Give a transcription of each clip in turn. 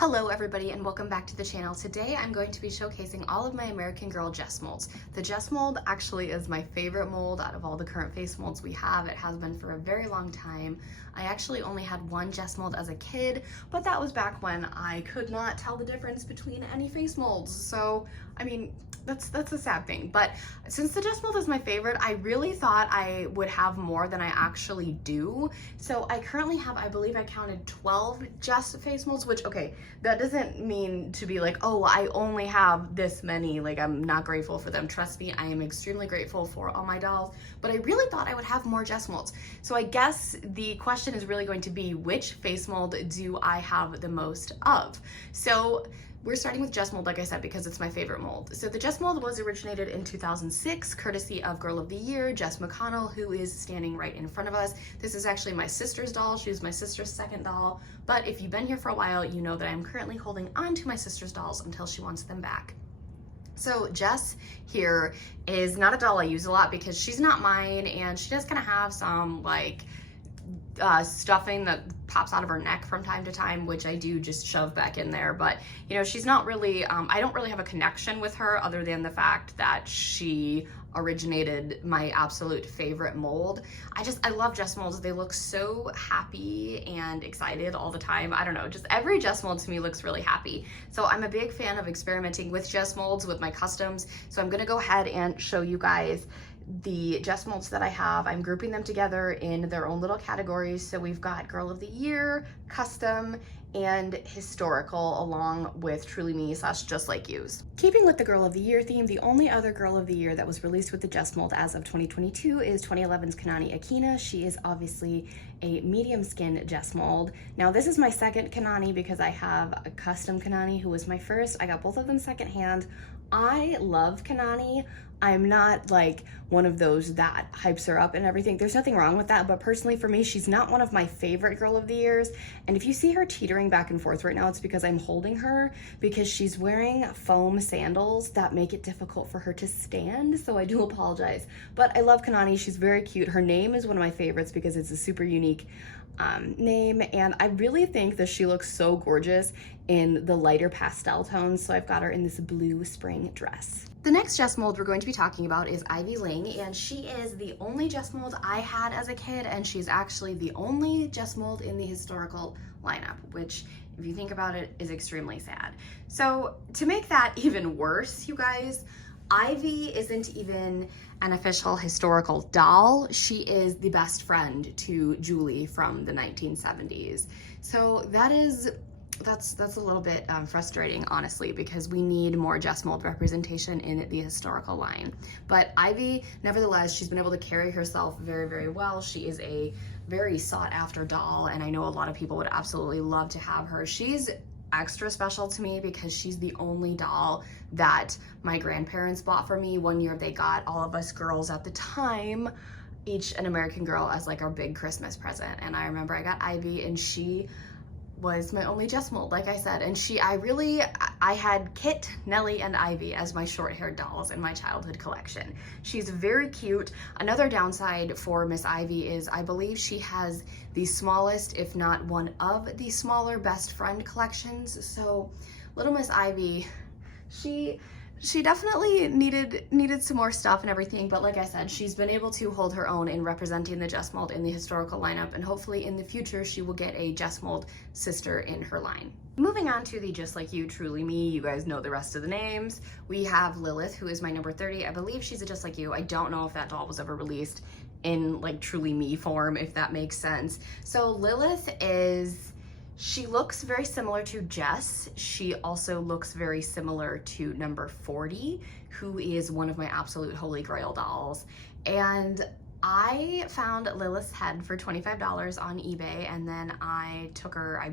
Hello everybody and welcome back to the channel. Today I'm going to be showcasing all of my American Girl Jess molds. The Jess mold actually is my favorite mold out of all the current face molds we have. It has been for a very long time. I actually only had one Jess mold as a kid, but that was back when I could not tell the difference between any face molds. So, I mean, that's a sad thing. But since the Jess mold is my favorite, I really thought I would have more than I actually do. So I currently have, I believe I counted 12 Jess face molds, which, okay, that doesn't mean to be like, oh, I only have this many, like I'm not grateful for them. Trust me, I am extremely grateful for all my dolls, but I really thought I would have more Jess molds. So I guess the question is really going to be, which face mold do I have the most of? So we're starting with Jess mold, like I said, because it's my favorite mold. So the Jess mold was originated in 2006, courtesy of Girl of the Year, Jess McConnell, who is standing right in front of us. This is actually my sister's doll. She was my sister's second doll. But if you've been here for a while, you know that I'm currently holding on to my sister's dolls until she wants them back. So Jess here is not a doll I use a lot because she's not mine, and she does kind of have some like stuffing that pops out of her neck from time to time, which I do just shove back in there. But you know, she's not really, I don't really have a connection with her other than the fact that she originated my absolute favorite mold. I love Jess molds. They look so happy and excited all the time. I don't know, just every Jess mold to me looks really happy. So I'm a big fan of experimenting with Jess molds, with my customs. So I'm gonna go ahead and show you guys the Jess molds that I have. I'm grouping them together in their own little categories. So we've got Girl of the Year, Custom, and Historical, along with Truly Me / Just Like You's. Keeping with the Girl of the Year theme, the only other Girl of the Year that was released with the Jess mold as of 2022 is 2011's Kanani Akina. She is obviously a medium skin Jess mold. Now this is my second Kanani because I have a custom Kanani who was my first. I got both of them secondhand. I love Kanani. I'm not like one of those that hypes her up and everything. There's nothing wrong with that, but personally for me, she's not one of my favorite Girl of the Years. And if you see her teetering back and forth right now, it's because I'm holding her, because she's wearing foam sandals that make it difficult for her to stand, so I do apologize. But I love Kanani. She's very cute. Her name is one of my favorites because it's a super unique name, and I really think that she looks so gorgeous in the lighter pastel tones, so I've got her in this blue spring dress. The next Jess mold we're going to be talking about is Ivy Ling, and she is the only Jess mold I had as a kid, and she's actually the only Jess mold in the historical lineup, which, if you think about it, is extremely sad. So to make that even worse, you guys, Ivy isn't even an official historical doll. She is the best friend to Julie from the 1970s. So that's a little bit frustrating, honestly, because we need more Jess mold representation in the historical line. But Ivy, nevertheless, she's been able to carry herself very, very well. She is a very sought after doll, and I know a lot of people would absolutely love to have her. She's extra special to me because she's the only doll that my grandparents bought for me. One year they got all of us girls at the time each an American Girl as like our big Christmas present, and I remember I got Ivy, and she was my only Jess mold, like I said. And I had Kit, Nellie, and Ivy as my short-haired dolls in my childhood collection. She's very cute. Another downside for Miss Ivy is I believe she has the smallest, if not one of the smaller, best friend collections. So little Miss Ivy, she definitely needed some more stuff and everything, but like I said, she's been able to hold her own in representing the Jess mold in the historical lineup, and hopefully in the future she will get a Jess mold sister in her line. Moving on to the Just Like You, Truly Me, you guys know the rest of the names. We have Lilith, who is my number 30. I believe she's a Just Like You. I don't know if that doll was ever released in like Truly Me form, if that makes sense. So Lilith she looks very similar to Jess. She also looks very similar to number 40, who is one of my absolute holy grail dolls. And I found Lilith's head for $25 on eBay, and then I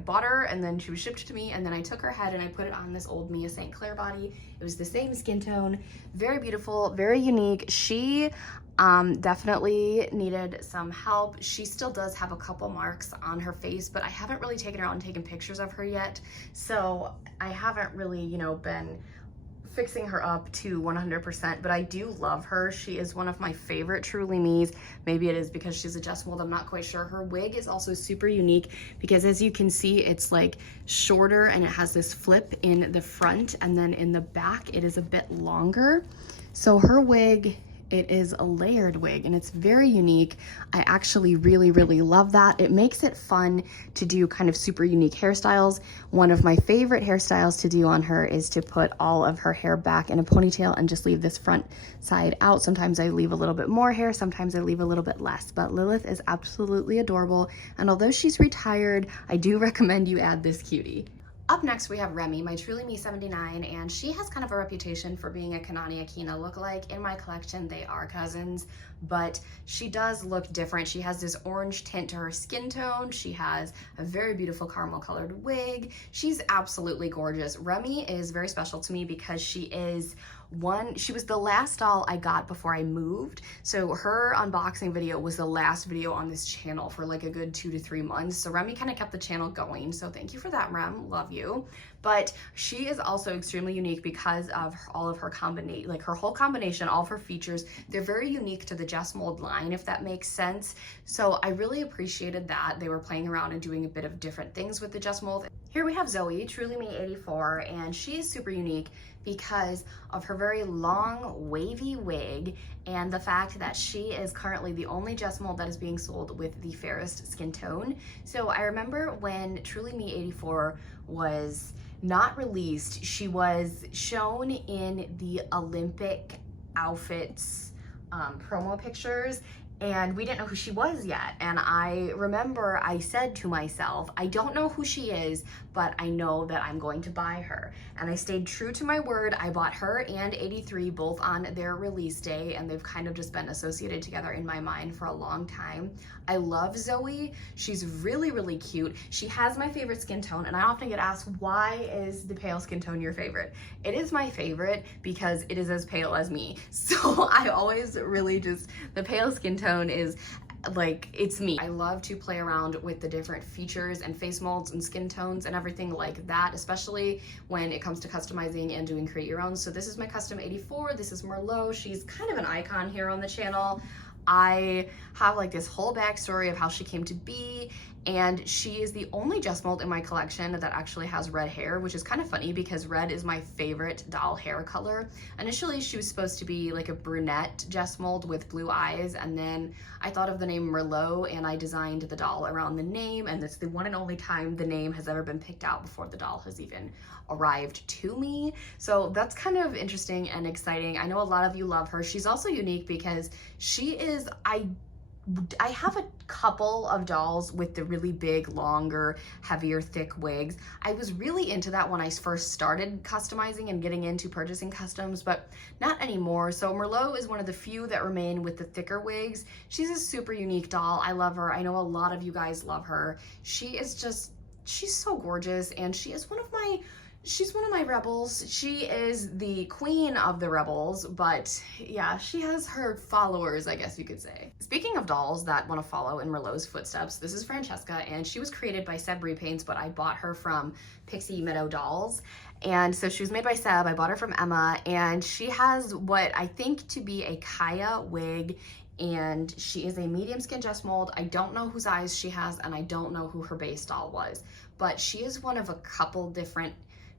bought her, and then she was shipped to me, and then I took her head and I put it on this old Mia St. Clair body. It was the same skin tone, very beautiful, very unique. She definitely needed some help. She still does have a couple marks on her face, but I haven't really taken her out and taken pictures of her yet. So I haven't really, you know, been fixing her up to 100%, but I do love her. She is one of my favorite Truly Me's. Maybe it is because she's a Jess mold, I'm not quite sure. Her wig is also super unique because as you can see, it's like shorter and it has this flip in the front, and then in the back it is a bit longer. So her wig, it is a layered wig and it's very unique. I actually really love that. It makes it fun to do kind of super unique hairstyles. One of my favorite hairstyles to do on her is to put all of her hair back in a ponytail and just leave this front side out. Sometimes I leave a little bit more hair, sometimes I leave a little bit less, but Lilith is absolutely adorable. And although she's retired, I do recommend you add this cutie. Up next, we have Remy, my Truly Me 79, and she has kind of a reputation for being a Kanani Akina lookalike. In my collection, they are cousins, but she does look different. She has this orange tint to her skin tone. She has a very beautiful caramel colored wig. She's absolutely gorgeous. Remy is very special to me because she was the last doll I got before I moved. So her unboxing video was the last video on this channel for like a good 2 to 3 months. So Remy kind of kept the channel going. So thank you for that, Rem, love you. But she is also extremely unique because of all of her combination, like her whole combination, all of her features. They're very unique to the Jess mold line, if that makes sense. So I really appreciated that they were playing around and doing a bit of different things with the Jess mold. Here we have Zoe, Truly Me 84, and she is super unique because of her very long wavy wig and the fact that she is currently the only Jess mold that is being sold with the fairest skin tone. So I remember when Truly Me 84 was not released, she was shown in the Olympic outfits promo pictures, and we didn't know who she was yet. And I remember I said to myself, I don't know who she is, but I know that I'm going to buy her. And I stayed true to my word. I bought her and 83 both on their release day, and they've kind of just been associated together in my mind for a long time. I love Zoe. She's really cute. She has my favorite skin tone, and I often get asked, why is the pale skin tone your favorite? It is my favorite because it is as pale as me. So I always really just, the pale skin tone is like, it's me. I love to play around with the different features and face molds and skin tones and everything like that, especially when it comes to customizing and doing create your own. So this is my custom 84. This is Merlot. She's kind of an icon here on the channel. I have like this whole backstory of how she came to be, and she is the only Jess mold in my collection that actually has red hair, which is kind of funny because red is my favorite doll hair color. Initially, she was supposed to be like a brunette Jess mold with blue eyes, and then I thought of the name Merlot and I designed the doll around the name, and it's the one and only time the name has ever been picked out before the doll has even arrived to me. So that's kind of interesting and exciting. I know a lot of you love her. She's also unique because she is, I have a couple of dolls with the really big, longer, heavier, thick wigs. I was really into that when I first started customizing and getting into purchasing customs, but not anymore. So Merlot is one of the few that remain with the thicker wigs. She's a super unique doll. I love her. I know a lot of you guys love her. She is just, she's so gorgeous, and she is she's one of my rebels. She is the queen of the rebels, but yeah, she has her followers, I guess you could say. Speaking of dolls that want to follow in Merlot's footsteps, this is Francesca, and she was created by Seb Repaints, but I bought her from Pixie Meadow Dolls. And so she was made by Seb, I bought her from Emma, and she has what I think to be a Kaya wig, and she is a medium skin Jess mold. I don't know whose eyes she has, and I don't know who her base doll was, but she is one of a couple different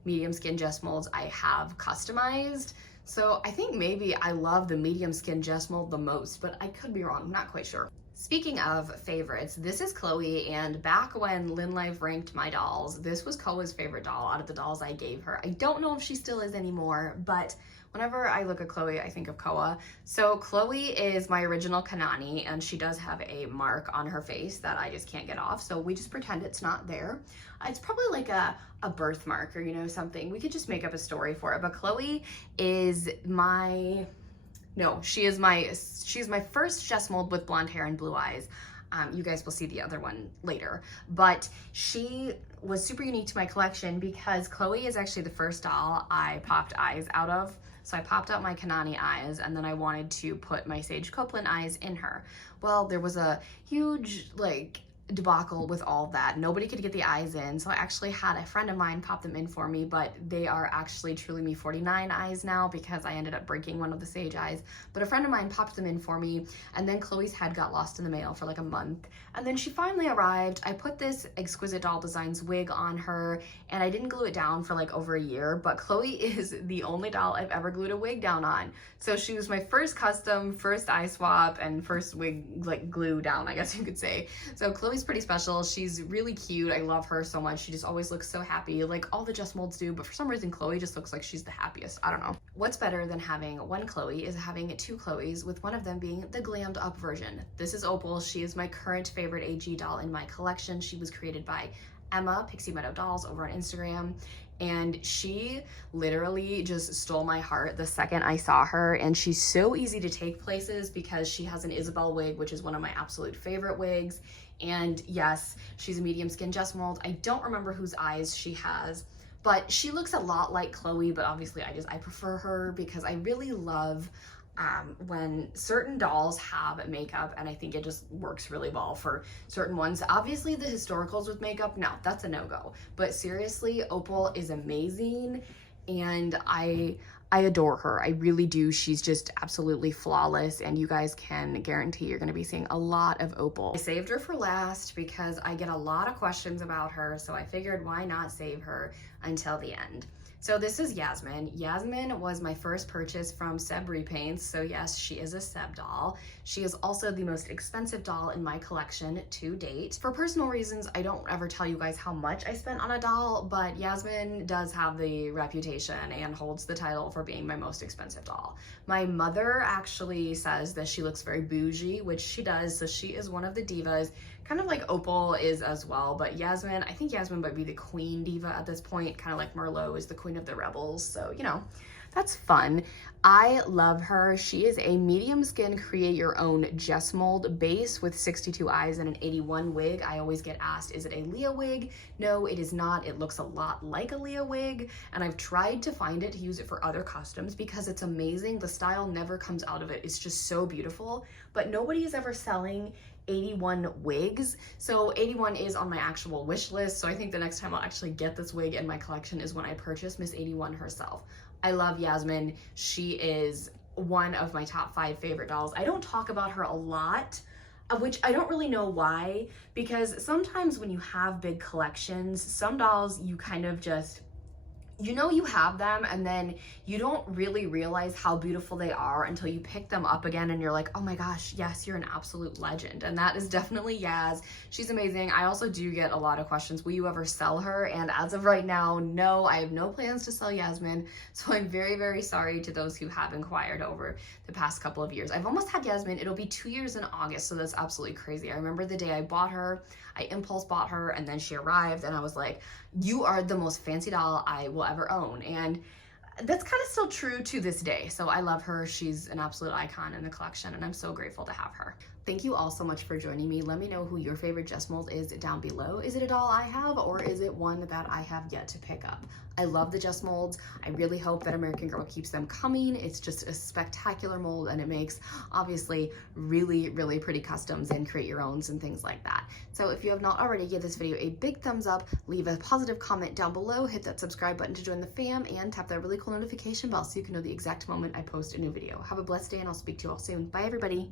medium skin Jess molds I have customized. So I think maybe I love the medium skin Jess mold the most, but I could be wrong, I'm not quite sure. Speaking of favorites, this is Chloe, and back when Lynn Life ranked my dolls, this was Koa's favorite doll out of the dolls I gave her. I don't know if she still is anymore, but whenever I look at Chloe, I think of Koa. So Chloe is my original Kanani, and she does have a mark on her face that I just can't get off, so we just pretend it's not there. It's probably like a birthmark or, you know, something. We could just make up a story for it, but Chloe is my, no, she's my first Jess mold with blonde hair and blue eyes. You guys will see the other one later, but she was super unique to my collection because Chloe is actually the first doll I popped eyes out of. So I popped out my Kanani eyes, and then I wanted to put my Sage Copeland eyes in her. Well, there was a huge, like, debacle with all of that. Nobody could get the eyes in, so I actually had a friend of mine pop them in for me, but they are actually Truly Me 49 eyes now because I ended up breaking one of the sage eyes. But a friend of mine popped them in for me, and then Chloe's head got lost in the mail for like a month, and then she finally arrived. I put this Exquisite Doll Designs wig on her, and I didn't glue it down for like over a year, but Chloe is the only doll I've ever glued a wig down on. So she was my first custom, first eye swap, and first wig like glue down, I guess you could say. So Chloe's pretty special. She's really cute. I love her so much. She just always looks so happy, like all the Jess molds do, but for some reason Chloe just looks like she's the happiest. I don't know. What's better than having one Chloe is having two Chloes, with one of them being the glammed up version. This is Opal. She is my current favorite AG doll in my collection. She was created by Emma, Pixie Meadow Dolls, over on Instagram, and she literally just stole my heart the second I saw her. And she's so easy to take places because she has an Isabel wig, which is one of my absolute favorite wigs. And yes, she's a medium skin Jess mold. I don't remember whose eyes she has, but she looks a lot like Chloe, but obviously I prefer her because I really love when certain dolls have makeup, and I think it just works really well for certain ones. Obviously the historicals with makeup, no, that's a no-go, but seriously, Opal is amazing, and I adore her. I really do. She's just absolutely flawless, and you guys can guarantee you're going to be seeing a lot of Opal. I saved her for last because I get a lot of questions about her, so I figured why not save her until the end. So this is Yasmin. Yasmin was my first purchase from Seb Repaints, so yes, she is a Seb doll. She is also the most expensive doll in my collection to date. For personal reasons, I don't ever tell you guys how much I spent on a doll, but Yasmin does have the reputation and holds the title for being my most expensive doll. My mother actually says that she looks very bougie, which she does, so she is one of the divas, kind of like Opal is as well, but Yasmin, I think Yasmin might be the queen diva at this point, kind of like Merlot is the queen of the rebels, so you know, that's fun. I love her. She is a medium skin create your own Jess mold base with 62 eyes and an 81 wig. I always get asked, is it a Leah wig? No, it is not. It looks a lot like a Leah wig, and I've tried to find it to use it for other customs because it's amazing. The style never comes out of it. It's just so beautiful, but nobody is ever selling 81 wigs, so 81 is on my actual wish list. So I think the next time I'll actually get this wig in my collection is when I purchase Miss 81 herself. I love Yasmin. She is one of my top 5 favorite dolls. I don't talk about her a lot, which I don't really know why, because sometimes when you have big collections, some dolls you kind of just, you know, you have them and then you don't really realize how beautiful they are until you pick them up again and you're like, oh my gosh, yes, you're an absolute legend. And that is definitely Yas. She's amazing. I also do get a lot of questions, will you ever sell her? And as of right now, no, I have no plans to sell Yasmin. So I'm very, very sorry to those who have inquired over the past couple of years. I've almost had Yasmin. It'll be 2 years in August, so that's absolutely crazy. I remember the day I bought her, I impulse bought her, and then she arrived and I was like, you are the most fancy doll I will ever own. And that's kind of still true to this day. So I love her. She's an absolute icon in the collection, and I'm so grateful to have her. Thank you all so much for joining me. Let me know who your favorite Jess mold is down below. Is it a doll I have, or is it one that I have yet to pick up? I love the Jess molds. I really hope that American Girl keeps them coming. It's just a spectacular mold, and it makes obviously really, really pretty customs and create your owns and things like that. So if you have not already, give this video a big thumbs up, leave a positive comment down below, hit that subscribe button to join the fam, and tap that really cool notification bell so you can know the exact moment I post a new video. Have a blessed day, and I'll speak to you all soon. Bye, everybody.